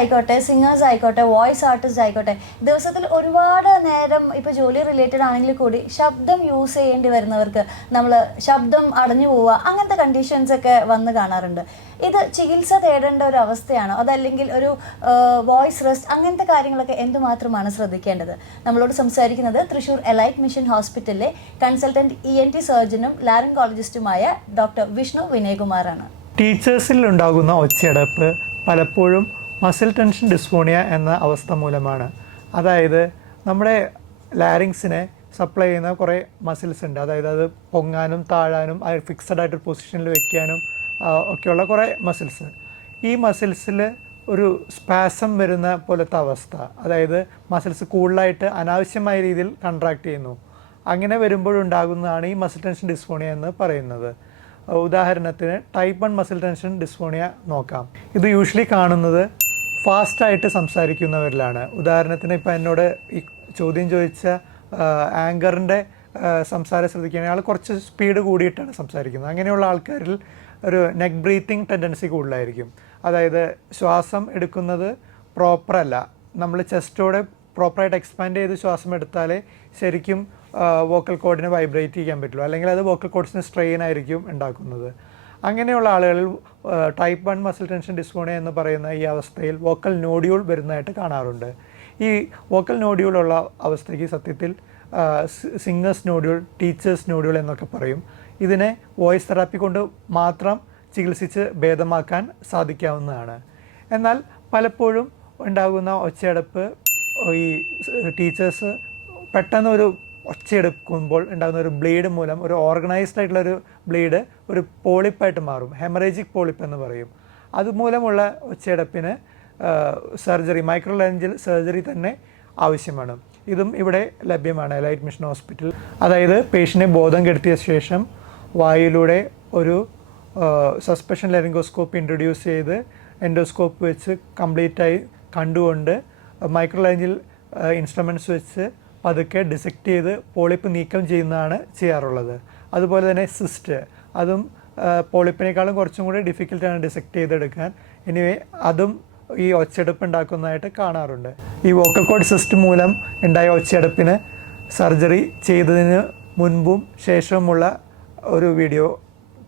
ആയിക്കോട്ടെ സിംഗേഴ്സ് ആയിക്കോട്ടെ voice artist ആയിക്കോട്ടെ ദിവസത്തിൽ ഒരുപാട് നേരം ഇപ്പോൾ ജോലി റിലേറ്റഡ് ആണെങ്കിൽ കൂടി ശബ്ദം യൂസ് ചെയ്യേണ്ടി വരുന്നവർക്ക് നമ്മൾ ശബ്ദം അടഞ്ഞു പോവുക അങ്ങനത്തെ കണ്ടീഷൻസ് ഒക്കെ വന്ന് കാണാറുണ്ട്. ഇത് ചികിത്സ തേടേണ്ട ഒരു അവസ്ഥയാണോ. അതല്ലെങ്കിൽ ഒരു വോയിസ് റെസ്റ്റ് അങ്ങനത്തെ കാര്യങ്ങളൊക്കെ എന്തുമാത്രമാണ് ശ്രദ്ധിക്കേണ്ടത്? നമ്മളോട് സംസാരിക്കുന്നത് തൃശൂർ എലൈറ്റ് മിഷൻ ഹോസ്പിറ്റലിലെ കൺസൾട്ടന്റ് ഇ എൻ ടി സർജനും ലാറിംഗോളജിസ്റ്റുമായ ഡോക്ടർ വിഷ്ണു വിനയകുമാറാണ്. ടീച്ചേഴ്സിൽ ഉണ്ടാകുന്ന ഒച്ചയടപ്പ് പലപ്പോഴും മസിൽ ടെൻഷൻ ഡിസ്ഫോണിയ എന്ന അവസ്ഥ മൂലമാണ്. അതായത് നമ്മുടെ ലാരിങ്സിനെ സപ്ലൈ ചെയ്യുന്ന കുറേ മസിൽസ് ഉണ്ട്. അതായത് അത് പൊങ്ങാനും താഴാനും അത് ഫിക്സഡ് ആയിട്ട് പൊസിഷനിൽ വെക്കാനും ഒക്കെയുള്ള കുറേ മസിൽസ്. ഈ മസിൽസിൽ ഒരു സ്പാസം വരുന്ന പോലത്തെ അവസ്ഥ. അതായത് മസിൽസ് കൂടുതലായിട്ട് അനാവശ്യമായ രീതിയിൽ കൺട്രാക്ട് ചെയ്യുന്നു. അങ്ങനെ വരുമ്പോഴുണ്ടാകുന്നതാണ് ഈ മസിൽ ടെൻഷൻ ഡിസ്ഫോണിയ എന്ന് പറയുന്നത്. ഉദാഹരണത്തിന് type one muscle tension dysphonia നോക്കാം. ഇത് യൂഷ്വലി കാണുന്നത് ഫാസ്റ്റായിട്ട് സംസാരിക്കുന്നവരിലാണ്. ഉദാഹരണത്തിന് ഇപ്പം എന്നോട് ഈ ചോദ്യം ചോദിച്ച ആങ്കറിന്റെ സംസാരം ശ്രദ്ധിക്കുകയാണെങ്കിൽ ആൾ കുറച്ച് സ്പീഡ് കൂടിയിട്ടാണ് സംസാരിക്കുന്നത്. അങ്ങനെയുള്ള ആൾക്കാരിൽ ഒരു നെക്ക് ബ്രീത്തിങ് ടെൻഡൻസി കൂടുതലായിരിക്കും. അതായത് ശ്വാസം എടുക്കുന്നത് പ്രോപ്പറല്ല നമ്മൾ ചെസ്റ്റോടെ പ്രോപ്പറായിട്ട് എക്സ്പാൻഡ് ചെയ്ത് ശ്വാസം എടുത്താലേ ശരിക്കും വോക്കൽ കോഡിനെ വൈബ്രേറ്റ് ചെയ്യാൻ പറ്റുള്ളൂ. അല്ലെങ്കിൽ അത് വോക്കൽ കോഡ്സിന് സ്ട്രെയിൻ ആയിരിക്കും ഉണ്ടാക്കുന്നത്. അങ്ങനെയുള്ള ആളുകളിൽ type one muscle tension dysphonia എന്ന് പറയുന്ന ഈ അവസ്ഥയിൽ വോക്കൽ നോഡ്യൂൾ വരുന്നതായിട്ട് കാണാറുണ്ട്. ഈ വോക്കൽ നോഡ്യൂളുള്ള അവസ്ഥയ്ക്ക് സത്യത്തിൽ സിംഗേഴ്സ് നോഡ്യൂൾ ടീച്ചേഴ്സ് നോഡ്യൂൾ എന്നൊക്കെ പറയും. ഇതിനെ വോയിസ് തെറാപ്പി കൊണ്ട് മാത്രം ചികിത്സിച്ച് ഭേദമാക്കാൻ സാധിക്കാവുന്നതാണ്. എന്നാൽ പലപ്പോഴും ഉണ്ടാകുന്ന ഒച്ചയടപ്പ് ഈ ടീച്ചേഴ്സ് പെട്ടെന്ന് ഒരു ഒച്ചയെടുക്കുമ്പോൾ ഉണ്ടാകുന്ന ഒരു ബ്ലീഡ് മൂലം ഒരു ഓർഗനൈസ്ഡ് ആയിട്ടുള്ള ഒരു ബ്ലീഡ് ഒരു പോളിപ്പായിട്ട് മാറും ഹെമറേജിക് പോളിപ്പ് എന്ന് പറയും. അതുമൂലമുള്ള ഒച്ചയടപ്പിന് സർജറി മൈക്രോ ലെഞ്ചിൽ സർജറി തന്നെ ആവശ്യമാണ്. ഇതും ഇവിടെ ലഭ്യമാണ് ലൈറ്റ് മിഷൻ ഹോസ്പിറ്റൽ. അതായത് പേഷ്യനെ ബോധം കെടുത്തിയ ശേഷം വായുവിലൂടെ ഒരു സസ്പെഷൻ ലെറിംഗോസ്കോപ്പ് ഇൻട്രൊഡ്യൂസ് ചെയ്ത് എൻഡോസ്കോപ്പ് വെച്ച് കംപ്ലീറ്റായി കണ്ടുകൊണ്ട് മൈക്രോ ലെഞ്ചിൽ ഇൻസ്ട്രുമെന്റ്സ് വെച്ച് പതുക്കെ ഡിസെക്റ്റ് ചെയ്ത് പോളിപ്പ് നീക്കം ചെയ്യുന്നതാണ് ചെയ്യാറുള്ളത്. അതുപോലെ തന്നെ സിസ്റ്റ് അതും പോളിപ്പിനേക്കാളും കുറച്ചും കൂടി ഡിഫിക്കൽട്ടാണ് ഡിസെക്റ്റ് ചെയ്തെടുക്കാൻ. എനിവേ അതും ഈ ഒച്ചെടുപ്പ് ഉണ്ടാക്കുന്നതായിട്ട് കാണാറുണ്ട്. ഈ വോക്കൽ കോഡ് സിസ്റ്റ് മൂലം ഉണ്ടായ ഒച്ചയെടുപ്പിന് സർജറി ചെയ്തതിന് മുൻപും ശേഷവുമുള്ള ഒരു വീഡിയോ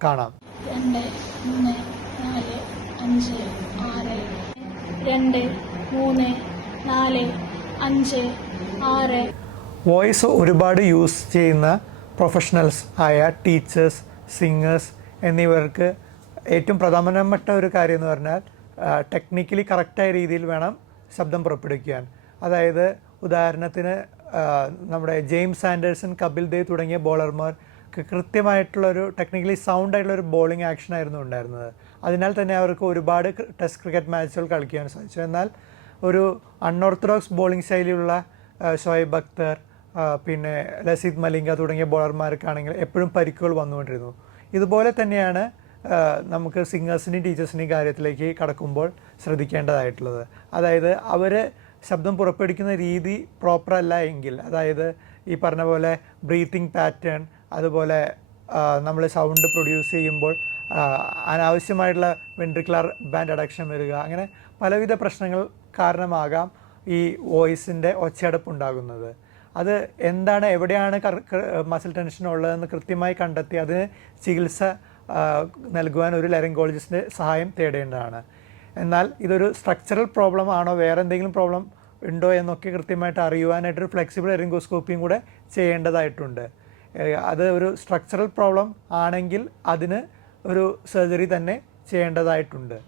കാണാം. രണ്ട് മൂന്ന് നാല് അഞ്ച് ആറ് രണ്ട് മൂന്ന് നാല് അഞ്ച് ആറ് വോയിസ് ഒരുപാട് യൂസ് ചെയ്യുന്ന പ്രൊഫഷണൽസ് ആയ ടീച്ചേഴ്സ് സിംഗേഴ്സ് എന്നിവർക്ക് ഏറ്റവും പ്രധാനപ്പെട്ട ഒരു കാര്യം എന്ന് പറഞ്ഞാൽ ടെക്നിക്കലി കറക്റ്റായ രീതിയിൽ വേണം ശബ്ദം പുറപ്പെടുവിക്കാൻ. അതായത് ഉദാഹരണത്തിന് നമ്മുടെ ജെയിംസ് ആൻഡേഴ്സൺ കപിൽ ദേവ് തുടങ്ങിയ ബോളർമാർക്ക് കൃത്യമായിട്ടുള്ളൊരു ടെക്നിക്കലി സൗണ്ട് ആയിട്ടുള്ളൊരു ബോളിംഗ് ആക്ഷൻ ആയിരുന്നു ഉണ്ടായിരുന്നത്. അതിനാൽ തന്നെ അവർക്ക് ഒരുപാട് ടെസ്റ്റ് ക്രിക്കറ്റ് മാച്ചുകൾ കളിക്കാൻ സാധിച്ചു. എന്നാൽ ഒരു അൺഓർത്തഡോക്സ് ബോളിംഗ് ശൈലിയുള്ള ഷോയബ് അക്തർ പിന്നെ ലസിത് മലിംഗ തുടങ്ങിയ ബോളർമാർക്കാണെങ്കിൽ എപ്പോഴും പരിക്കുകൾ വന്നുകൊണ്ടിരുന്നു. ഇതുപോലെ തന്നെയാണ് നമുക്ക് സിംഗേഴ്സിന്റെയും ടീച്ചേഴ്സിന്റെയും കാര്യത്തിലേക്ക് കടക്കുമ്പോൾ ശ്രദ്ധിക്കേണ്ടതായിട്ടുള്ളത്. അതായത് അവർ ശബ്ദം പുറപ്പെടുവിക്കുന്ന രീതി പ്രോപ്പർ അല്ല എങ്കിൽ അതായത് ഈ പറഞ്ഞ പോലെ ബ്രീത്തിങ് പാറ്റേൺ അതുപോലെ നമ്മൾ സൗണ്ട് പ്രൊഡ്യൂസ് ചെയ്യുമ്പോൾ അനാവശ്യമായിട്ടുള്ള വെൻട്രിക്കുലർ ബാൻഡ് അഡക്ഷൻ വരിക അങ്ങനെ പലവിധ പ്രശ്നങ്ങൾ കാരണമാകാം ഈ വോയിസിന്റെ ഒച്ചയടപ്പ് ഉണ്ടാകുന്നത്. അത് എന്താണ് എവിടെയാണ് മസിൽ ടെൻഷൻ ഉള്ളതെന്ന് കൃത്യമായി കണ്ടെത്തി അതിന് ചികിത്സ നൽകുവാൻ ഒരു ലെറിങ്കോളജിസ്റ്റിന്റെ സഹായം തേടേണ്ടതാണ്. എന്നാൽ ഇതൊരു സ്ട്രക്ചറൽ പ്രോബ്ലം ആണോ വേറെ എന്തെങ്കിലും പ്രോബ്ലം ഉണ്ടോ എന്നൊക്കെ കൃത്യമായിട്ട് അറിയുവാനായിട്ടൊരു ഫ്ലെക്സിബിൾ എറിങ്കോസ്കോപ്പിയും കൂടെ ചെയ്യേണ്ടതായിട്ടുണ്ട്. അത് ഒരു സ്ട്രക്ചറൽ പ്രോബ്ലം ആണെങ്കിൽ അതിന് ഒരു സർജറി തന്നെ ചെയ്യേണ്ടതായിട്ടുണ്ട്.